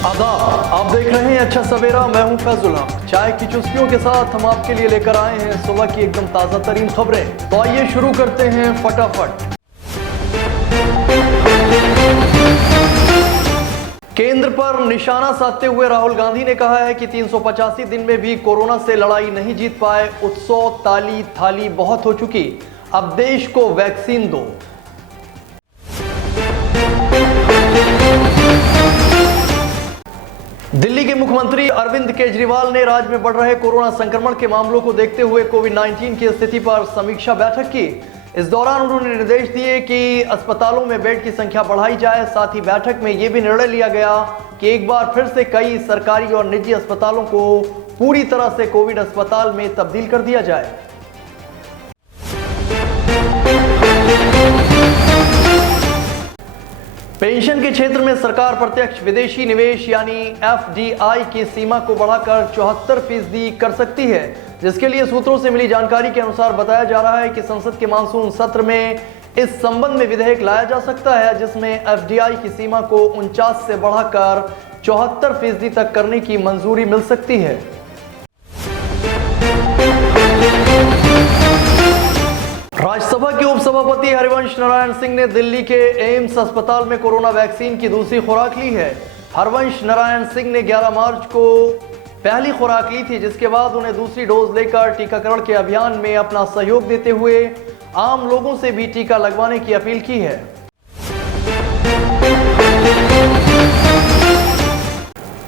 आदाब, आप देख रहे हैं अच्छा सवेरा। मैं हूं फैजुल हक। चाय की चुस्कियों के साथ हम आपके लिए लेकर आए हैं सुबह की एकदम ताज़ा तरीन खबरें। तो आइए शुरू करते हैं फटाफट। केंद्र पर निशाना साधते हुए राहुल गांधी ने कहा है कि 385 दिन में भी कोरोना से लड़ाई नहीं जीत पाए। उत्सव ताली थाली बहुत हो चुकी, अब देश को वैक्सीन दो। दिल्ली के मुख्यमंत्री अरविंद केजरीवाल ने राज्य में बढ़ रहे कोरोना संक्रमण के मामलों को देखते हुए कोविड-19 की स्थिति पर समीक्षा बैठक की। इस दौरान उन्होंने निर्देश दिए कि अस्पतालों में बेड की संख्या बढ़ाई जाए। साथ ही बैठक में यह भी निर्णय लिया गया कि एक बार फिर से कई सरकारी और निजी अस्पतालों को पूरी तरह से कोविड अस्पताल में तब्दील कर दिया जाए। पेंशन के क्षेत्र में सरकार प्रत्यक्ष विदेशी निवेश यानी FDI की सीमा को बढ़ाकर 74% कर सकती है, जिसके लिए सूत्रों से मिली जानकारी के अनुसार बताया जा रहा है कि संसद के मानसून सत्र में इस संबंध में विधेयक लाया जा सकता है, जिसमें FDI की सीमा को 49 से बढ़ाकर 74% तक करने की मंजूरी मिल सकती है। राज्यसभा के उपसभापति हरिवंश नारायण सिंह ने दिल्ली के एम्स अस्पताल में कोरोना वैक्सीन की दूसरी खुराक ली है। हरिवंश नारायण सिंह ने 11 मार्च को पहली खुराक ली थी, जिसके बाद उन्हें दूसरी डोज लेकर टीकाकरण के अभियान में अपना सहयोग देते हुए आम लोगों से भी टीका लगवाने की अपील की है।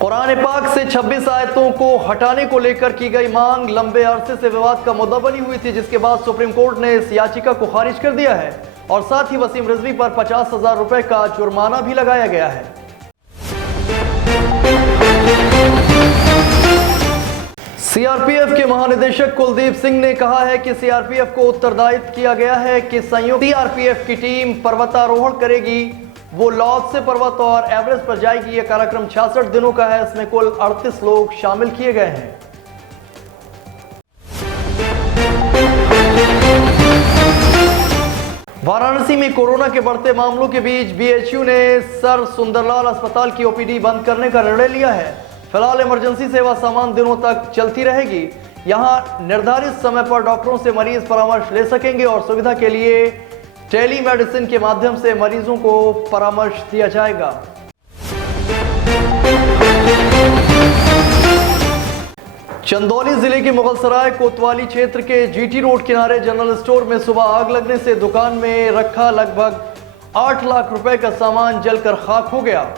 कुरान पाक से 26 आयतों को हटाने को लेकर की गई मांग लंबे अरसे से विवाद का मुद्दा बनी हुई थी, जिसके बाद सुप्रीम कोर्ट ने इस याचिका को खारिज कर दिया है और साथ ही वसीम रिजवी पर 50,000 रुपए का जुर्माना भी लगाया गया है। सीआरपीएफ के महानिदेशक कुलदीप सिंह ने कहा है कि सीआरपीएफ को उत्तरदायित्व किया गया है कि संयुक्त सीआरपीएफ की टीम पर्वतारोहण करेगी। वो लॉर्ड से पर्वत और एवरेस्ट पर जाएगी। यह कार्यक्रम 66 दिनों का है। इसमें कुल 38 लोग शामिल किए गए हैं। वाराणसी में कोरोना के बढ़ते मामलों के बीच बीएचयू ने सर सुंदरलाल अस्पताल की ओपीडी बंद करने का निर्णय लिया है। फिलहाल इमरजेंसी सेवा समान दिनों तक चलती रहेगी। यहां निर्धारित समय पर डॉक्टरों से मरीज परामर्श ले सकेंगे और सुविधा के लिए टेलीमेडिसिन के माध्यम से मरीजों को परामर्श दिया जाएगा। चंदौली जिले के मुगलसराय कोतवाली क्षेत्र के जीटी रोड किनारे जनरल स्टोर में सुबह आग लगने से दुकान में रखा लगभग 8 लाख रुपए का सामान जलकर खाक हो गया।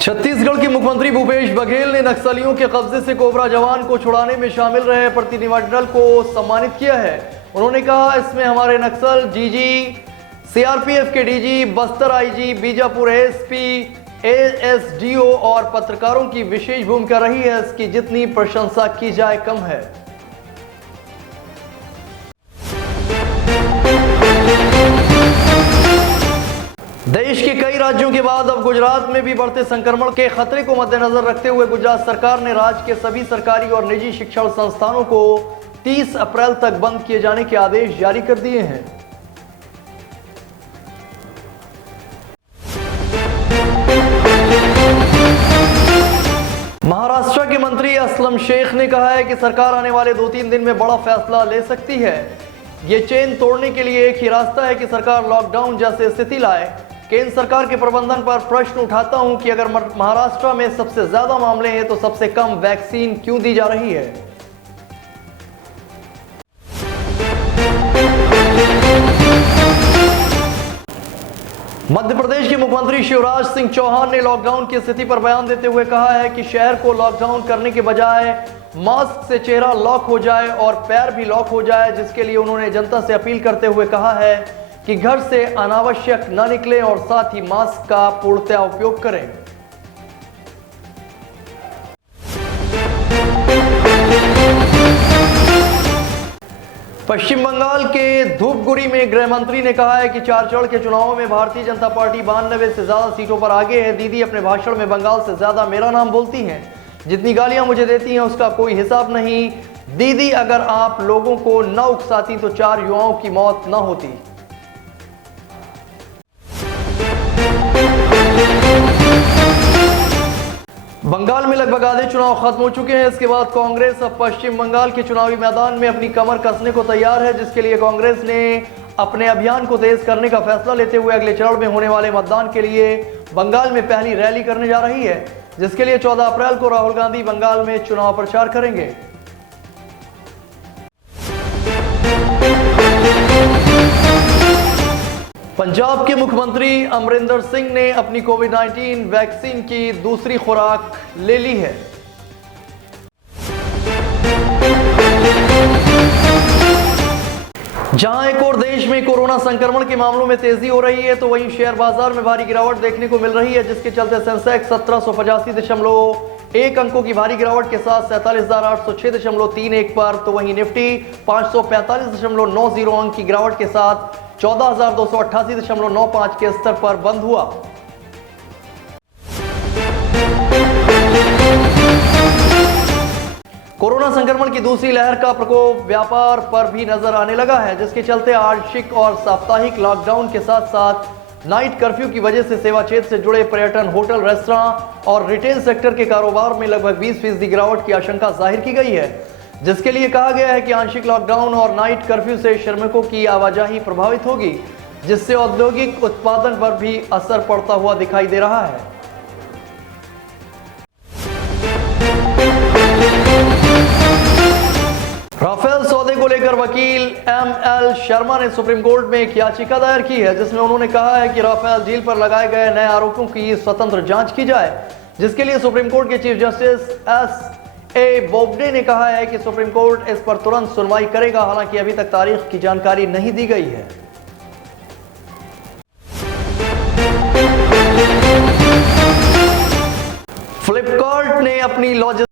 छत्तीसगढ़ के मुख्यमंत्री भूपेश बघेल ने नक्सलियों के कब्जे से कोबरा जवान को छुड़ाने में शामिल रहे प्रतिनिधिमंडल को सम्मानित किया है। उन्होंने कहा, इसमें हमारे नक्सल जीजी, सीआरपीएफ के DG, Bastar IG, Bijapur SP, ASDO और पत्रकारों की विशेष भूमिका रही है। इसकी जितनी प्रशंसा की जाए कम है। देश के कई राज्यों के बाद अब गुजरात में भी बढ़ते संक्रमण के खतरे को मद्देनजर रखते हुए गुजरात सरकार ने राज्य के सभी सरकारी और निजी शिक्षण संस्थानों को 30 अप्रैल तक बंद किए जाने के आदेश जारी कर दिए हैं। महाराष्ट्र के मंत्री असलम शेख ने कहा है कि सरकार आने वाले 2-3 दिन में बड़ा फैसला ले सकती है। ये चेन तोड़ने के लिए एक ही रास्ता है कि सरकार लॉकडाउन जैसी स्थिति लाए। केंद्र सरकार के प्रबंधन पर प्रश्न उठाता हूं कि अगर महाराष्ट्र में सबसे ज्यादा मामले हैं तो सबसे कम वैक्सीन क्यों दी जा रही है। मध्य प्रदेश के मुख्यमंत्री शिवराज सिंह चौहान ने लॉकडाउन की स्थिति पर बयान देते हुए कहा है कि शहर को लॉकडाउन करने के बजाय मास्क से चेहरा लॉक हो जाए और पैर भी लॉक हो जाए, जिसके लिए उन्होंने जनता से अपील करते हुए कहा है कि घर से अनावश्यक न निकलें और साथ ही मास्क का पूर्णतः उपयोग करें। पश्चिम बंगाल के धूपगुड़ी में गृह मंत्री ने कहा है कि 4 चरण के चुनावों में भारतीय जनता पार्टी 92 से ज्यादा सीटों पर आगे है। दीदी अपने भाषण में बंगाल से ज्यादा मेरा नाम बोलती हैं। जितनी गालियां मुझे देती हैं उसका कोई हिसाब नहीं। दीदी अगर आप लोगों को न उकसाती तो 4 युवाओं की मौत न होती। बंगाल में लगभग आधे चुनाव खत्म हो चुके हैं। इसके बाद कांग्रेस अब पश्चिम बंगाल के चुनावी मैदान में अपनी कमर कसने को तैयार है, जिसके लिए कांग्रेस ने अपने अभियान को तेज करने का फैसला लेते हुए अगले चरण में होने वाले मतदान के लिए बंगाल में पहली रैली करने जा रही है, जिसके लिए 14 अप्रैल को राहुल गांधी बंगाल में चुनाव प्रचार करेंगे। पंजाब के मुख्यमंत्री अमरिंदर सिंह ने अपनी कोविड-19 वैक्सीन की दूसरी खुराक ले ली है। जहां एक और देश में कोरोना संक्रमण के मामलों में तेजी हो रही है, तो वहीं शेयर बाजार में भारी गिरावट देखने को मिल रही है, जिसके चलते सेंसेक्स 1785.1 अंकों की भारी गिरावट के साथ 47,806.31 पर, तो वहीं निफ्टी 545.90 अंक की गिरावट के साथ 14,288.95 के स्तर पर बंद हुआ। कोरोना संक्रमण की दूसरी लहर का प्रकोप व्यापार पर भी नजर आने लगा है, जिसके चलते आंशिक और साप्ताहिक लॉकडाउन के साथ साथ नाइट कर्फ्यू की वजह से सेवा क्षेत्र से जुड़े पर्यटन, होटल, रेस्तरां और रिटेल सेक्टर के कारोबार में लगभग 20% गिरावट की आशंका जाहिर की गई है, जिसके लिए कहा गया है कि आंशिक लॉकडाउन और नाइट कर्फ्यू से श्रमिकों की आवाजाही प्रभावित होगी, जिससे औद्योगिक उत्पादन पर भी असर पड़ता हुआ दिखाई दे रहा है। राफेल सौदे को लेकर वकील एमएल शर्मा ने सुप्रीम कोर्ट में एक याचिका दायर की है, जिसमें उन्होंने कहा है कि राफेल डील पर लगाए गए नए आरोपों की स्वतंत्र जांच की जाए, जिसके लिए सुप्रीम कोर्ट के चीफ जस्टिस एस.ए. बोबडे ने कहा है कि सुप्रीम कोर्ट इस पर तुरंत सुनवाई करेगा। हालांकि अभी तक तारीख की जानकारी नहीं दी गई है। फ्लिपकार्ट ने अपनी लॉजिस्टिक्स